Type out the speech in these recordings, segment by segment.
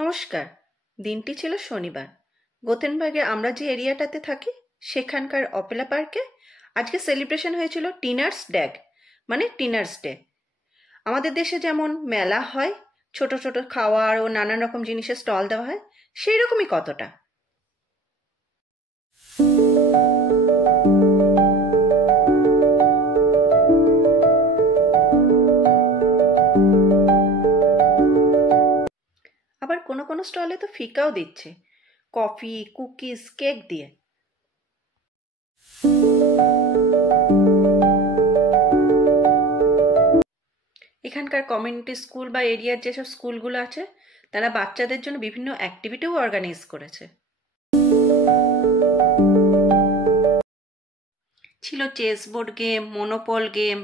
নমস্কার। দিনটি ছিল শনিবার। গোথেনবার্গে আমরা যে এরিয়াটাতে থাকি সেখানকার অপেরা পার্কে আজকে সেলিব্রেশন হয়েছিল টিনার্স ড্যাগ, মানে টিনার্স ডে। আমাদের দেশে যেমন মেলা হয়, ছোট ছোট খাওয়ার ও নানান রকম জিনিসের স্টল দেওয়া হয়, সেই রকমই কতটা। আবার কোনো কোনো স্টলে তো ফিকাও দিচ্ছে, কফি, কুকিজ, কেক দিয়ে। এখানকার কমিউনিটি স্কুল বা এরিয়ার যেসব স্কুলগুলো আছে তারা বাচ্চাদের জন্য বিভিন্ন অ্যাক্টিভিটিও অর্গানাইজ করেছে। ছিল চেস বোর্ড গেম, মনোপল গেম।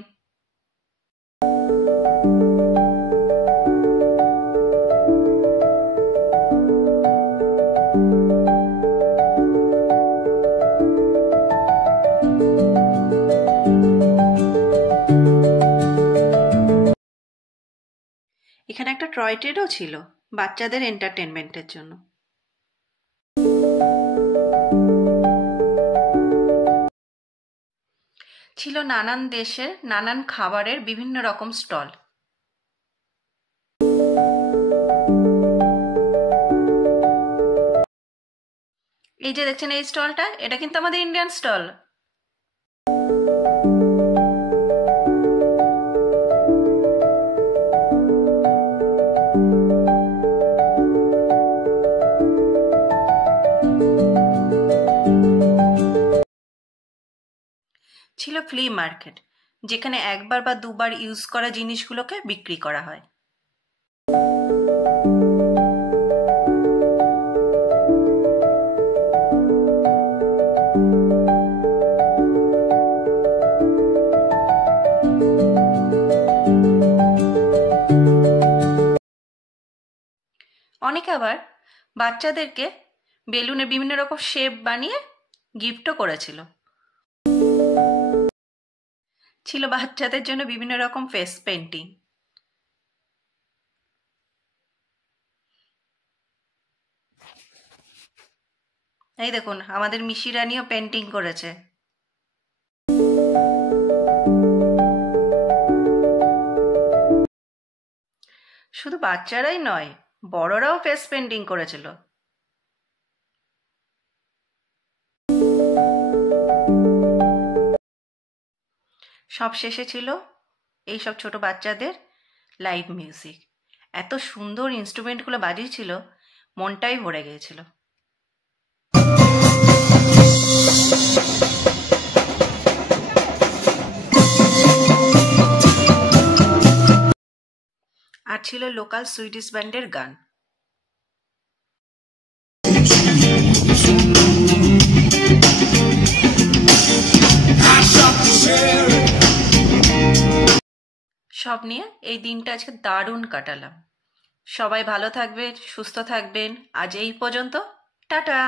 এখানে একটা টয় ট্রেনও ছিল বাচ্চাদের এন্টারটেনমেন্টের জন্য। ছিল নানান দেশের নানান খাবারের বিভিন্ন রকম স্টল। এই যে দেখছেন এই স্টলটা, এটা কিন্তু আমাদের ইন্ডিয়ান স্টল। ছিল ফ্লি মার্কেট, যেখানে একবার বা দুবার ইউজ করা জিনিসগুলোকে বিক্রি করা হয়। অনেকে আবার বাচ্চাদেরকে বেলুনের বিভিন্ন রকম শেপ বানিয়ে গিফটও করেছিল। ছিল বাচ্চাদের জন্য বিভিন্ন রকম ফেস পেন্টিং। এই দেখুন, আমাদের মিশি রানীও পেন্টিং করেছে। শুধু বাচ্চারাই নয়, বড়রাও ফেস পেন্টিং করেছিল। সব শেষে ছিল এইসব ছোট বাচ্চাদের লাইভ মিউজিক। এত সুন্দর ইনস্ট্রুমেন্টগুলো বাজিয়েছিল, মনটাই ভরে গিয়েছিল। আর ছিল লোকাল সুইডিশ ব্যান্ডের গান। সব নিয়ে এই দিনটা আজকে দারুণ কাটালাম। সবাই ভালো থাকবেন, সুস্থ থাকবেন। আজ এই পর্যন্ত, টাটা।